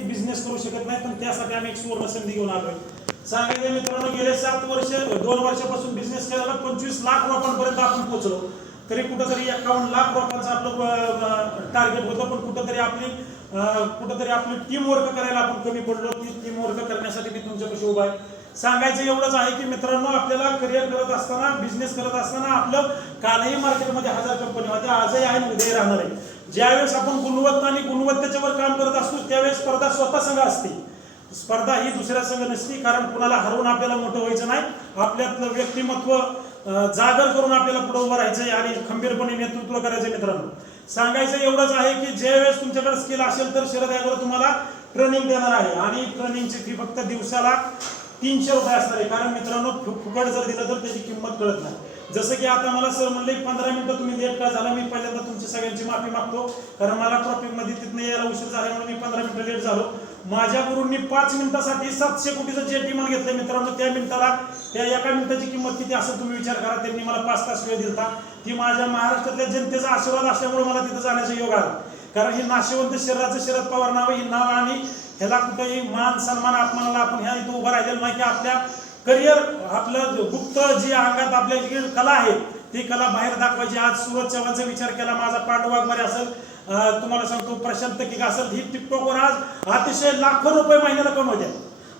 Business करू शकत नाही, पण त्यासाठी आम्ही एक सुवर्ण संधी घेऊन आलोय. सांगायचं मित्रांनो, गेले 2 वर्षापासून बिझनेस केलेला 25 लाख रुपयांपर्यंत आपण पोहोचलो. तरी कुठंतरी 51 लाख रुपयांचं आपलं टार्गेट होतं, पण कुठंतरी आपली टीम वर्क करायला आपण कमी पडलो. ती टीम वर्क करण्यासाठी मी तुमच्यापाशी उभा आहे. सांगायचं एवढंच आहे की मित्रांनो, आपल्याला करिअर करत असताना, बिझनेस करत असताना आपलं कालही मार्केटमध्ये 1000 कंपनी होत्या, आजही आहे, उद्याही राहणार आहे. ज्यावेळेस आपण गुणवत्ता आणि गुणवत्तेच्यावर काम करत असतो त्यावेळेस स्पर्धा स्वतः संघ असते. स्पर्धा ही दुसऱ्या संघ नसती, कारण कुणाला हरवून आपल्याला मोठं व्हायचं नाही. आपल्यातलं व्यक्तिमत्व जागर करून आपल्याला पुढे उभं राहायचंय आणि खंबीरपणे नेतृत्व करायचं. मित्रांनो, सांगायचं एवढंच आहे की ज्यावेळेस तुमच्याकडे स्किल असेल तर शरद ॲग्रो तुम्हाला ट्रेनिंग देणार आहे, आणि ट्रेनिंगची फी फक्त दिवसाला 300 रुपये असणार आहे. कारण मित्रांनो, फुकट जर दिलं तर त्याची किंमत कळत नाही. जसं की आता मला सर म्हणले 15 मिनिटं तुम्ही लेट का झाला. मी पहिल्यांदा तुमच्या सगळ्यांची माफी मागतो, कारण मला ट्रॉफिकमध्ये तिथनं यायला उशीर झाल्यामुळे मी 15 मिनिटं लेट झालो. माझ्या गुरूंनी 5 मिनिटासाठी 700 कोटीचं जे डिमांड घेतलं मित्रांनो, त्या मिनिटाला, त्या एका मिनिटाची किंमत किती असं तुम्ही विचार करा. त्यांनी मला 5 तास वेळ दिला. ती माझ्या महाराष्ट्रातल्या जनतेचा आशीर्वाद असल्यामुळे मला तिथं जाण्याचा योग आला. कारण हे नाशिवंत शरीराचं शरद पवार नाव, हे नाव, आणि ह्याला कुठेही मान सन्मान अपमानाला आपण ह्या इथं उभं राहिलेलं नाही. की आपल्या करिअर, आपलं गुप्त जी अंगात आपल्या जी कला आहे ती कला बाहेर दाखवायची. आज सूरज चव्हाणचा विचार केला, माझा पांडू वाघमारे असेल, तुम्हाला सांगतो प्रशांत किक असेल, ही टिकटॉकवर आज अतिशय लाखो रुपये महिन्याला कमवते.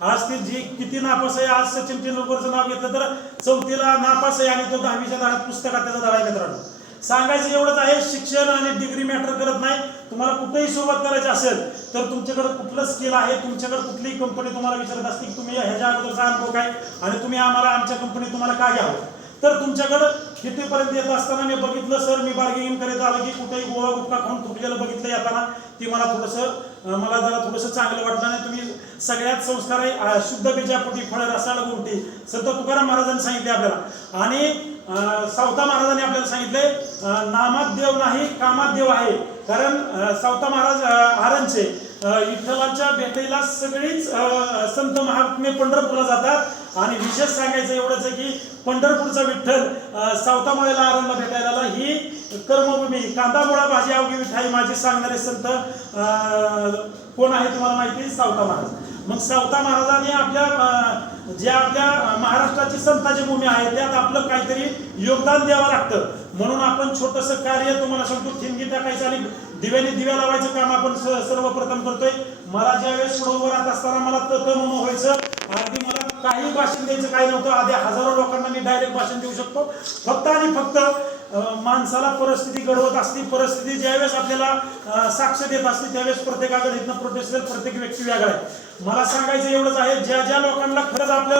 आज ती जी किती नापास आहे. आज सचिन तेंडुलकरचं नाव घेतलं तर 4थीला नापास आहे, आणि तो 10वीच्या दारात पुस्तकात त्याचा धडा आहे. मित्रांनो, सांगायचं एवढंच आहे, शिक्षण आणि डिग्री मॅटर करत नाही. तुम्हाला कुठेही सुरुवात करायची असेल तर तुमच्याकडे कुठलं स्किल आहे, तुमच्याकडे कुठलीही कंपनी तुम्हाला विचारत असते की तुम्ही ह्याच्या अगोदरचा अनुभव काय, आणि तुम्ही आमच्या कंपनी तुम्हाला का घ्यावं, तर तुमच्याकडं कितीपर्यंत येत असताना मी बघितलं सर, मी बार्गेनिंग करत आलो की कुठेही गोळा गुटखा खाऊन तुटलेलं बघितलं येताना, ती मला जरा थोडंसं चांगलं वाटलं नाही. तुम्ही सगळ्यात संस्कार आहे, शुद्ध बीजापोटी फळ रसाळ गुंटी, संत तुकाराम महाराजांनी सांगितले आपल्याला. आणि सावता महाराजांनी आपल्याला सांगितले, नामात देव नाही कामात देव आहे. कारण सावता महाराज आरणचे विठ्ठलाच्या भेटीला सगळीच संत महात्मे पंढरपूरला जातात. आणि विशेष सांगायचं एवढंच आहे की पंढरपूरचा विठ्ठल सावता माळेला आरणला भेटायला आला. ही कर्मभूमी, कांदा मुळा भाजी अवघी विठाई माझे सांगणारे संत कोण आहे तुम्हाला माहिती? सावता महाराज. मग सावता महाराजांनी आपल्या महाराष्ट्राची संताची भूमी आहे त्यात आपलं काहीतरी योगदान द्यावं लागतं. म्हणून आपण छोटंसं कार्य, तुम्हाला सांगतो, ठिणगी टाकायचं आणि दिव्याने दिव्या लावायचं काम आपण सर्वप्रथम करतोय. मला ज्यावेळेस पुढे उभं राहत असताना मला तम व्हायचं, अगदी मला काही भाषण द्यायचं काही नव्हतं. आधी हजारो लोकांना मी डायरेक्ट भाषण देऊ शकतो. फक्त आणि फक्त माणसाला परिस्थिती घडवत असते. परिस्थिती ज्यावेळेस आपल्याला साक्ष देत असते त्यावेळेस प्रत्येकाकडे इथनं प्रोटेस्टल प्रत्येक व्यक्ती वेगळा आहे. मला सांगायचं एवढंच आहे, ज्या लोकांना खरंच आपल्या